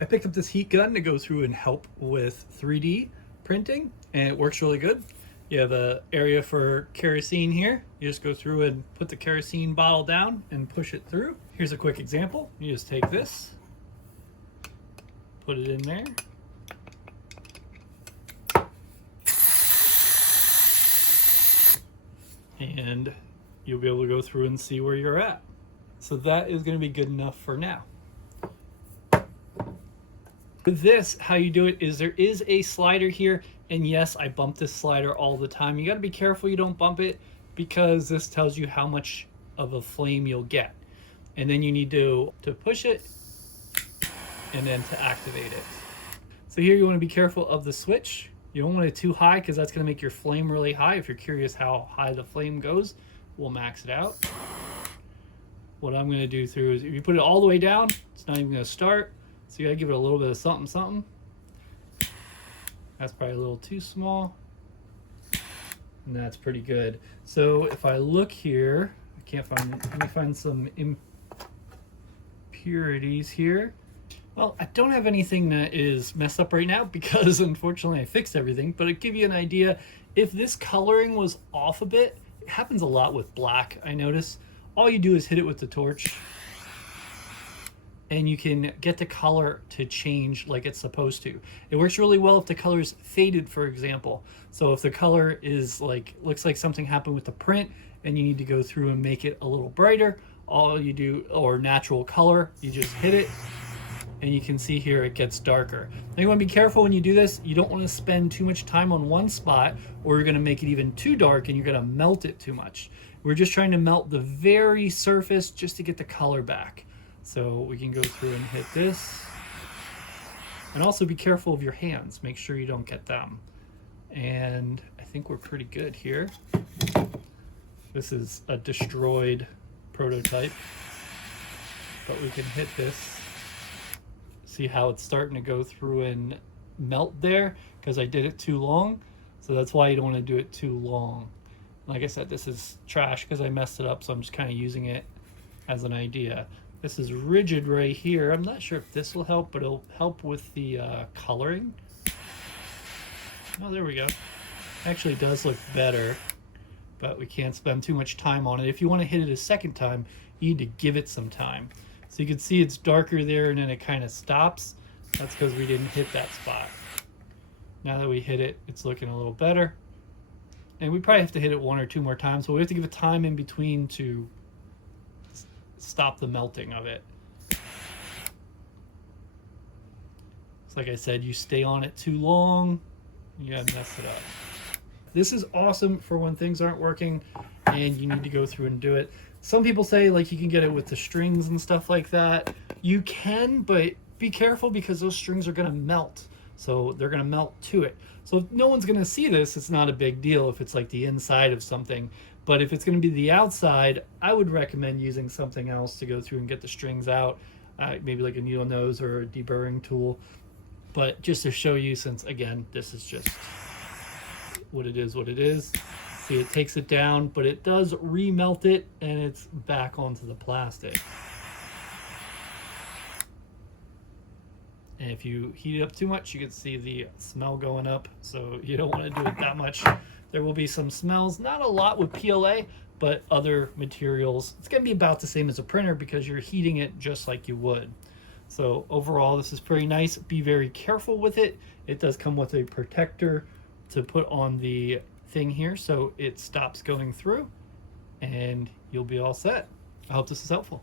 I picked up this heat gun to go through and help with 3D printing, and it works really good. You have an area for kerosene here. You just go through and put the kerosene bottle down and push it through. Here's a quick example. You just take this, put it in there. And you'll be able to go through and see where you're at. So that is going to be good enough for now. With this, how you do it is there is a slider here, and yes, I bump this slider all the time. You got to be careful you don't bump it, because this tells you how much of a flame you'll get. And then you need to push it and then to activate it. So here you want to be careful of the switch. You don't want it too high because that's going to make your flame really high. If you're curious how high the flame goes, we'll max it out. What I'm going to do through is if you put it all the way down, it's not even going to start. So you got to give it a little bit of something, something. That's probably a little too small. And that's pretty good. So if I look here, I can't find, let me find some impurities here. Well, I don't have anything that is messed up right now because unfortunately I fixed everything, but it'll give you an idea. If this coloring was off a bit, it happens a lot with black, I notice. All you do is hit it with the torch and you can get the color to change like it's supposed to. It works really well if the color is faded, for example. So if the color is like, looks like something happened with the print and you need to go through and make it a little brighter, all you do, or natural color, you just hit it and you can see here it gets darker. Now you want to be careful when you do this. You don't want to spend too much time on one spot or you're going to make it even too dark and you're going to melt it too much. We're just trying to melt the very surface just to get the color back. So we can go through and hit this. And also be careful of your hands. Make sure you don't get them. And I think we're pretty good here. This is a destroyed prototype, but we can hit this. See how it's starting to go through and melt there because I did it too long. So that's why you don't want to do it too long. Like I said, this is trash because I messed it up, so I'm just kind of using it as an idea. This is rigid right here. I'm not sure if this will help, but it'll help with the coloring. Oh, there we go. Actually does look better, but we can't spend too much time on it. If you want to hit it a second time, you need to give it some time. So you can see it's darker there and then it kind of stops. That's because we didn't hit that spot. Now that we hit it, it's looking a little better. And we probably have to hit it one or two more times, so we have to give it time in between to stop the melting of it. So like I said, you stay on it too long, you gotta mess it up. This is awesome for when things aren't working and you need to go through and do it. Some people say like you can get it with the strings and stuff like that. You can, but be careful because those strings are gonna melt. So they're gonna melt to it. So if no one's gonna see this, it's not a big deal if it's like the inside of something. But if it's gonna be the outside, I would recommend using something else to go through and get the strings out. Maybe like a needle nose or a deburring tool. But just to show you, since again, this is just what it is, See, it takes it down, but it does remelt it and it's back onto the plastic. And if you heat it up too much, you can see the smell going up. So you don't want to do it that much. There will be some smells, not a lot with PLA, but other materials. It's going to be about the same as a printer because you're heating it just like you would. So overall, this is pretty nice. Be very careful with it. It does come with a protector to put on the thing here so it stops going through and you'll be all set. I hope this is helpful.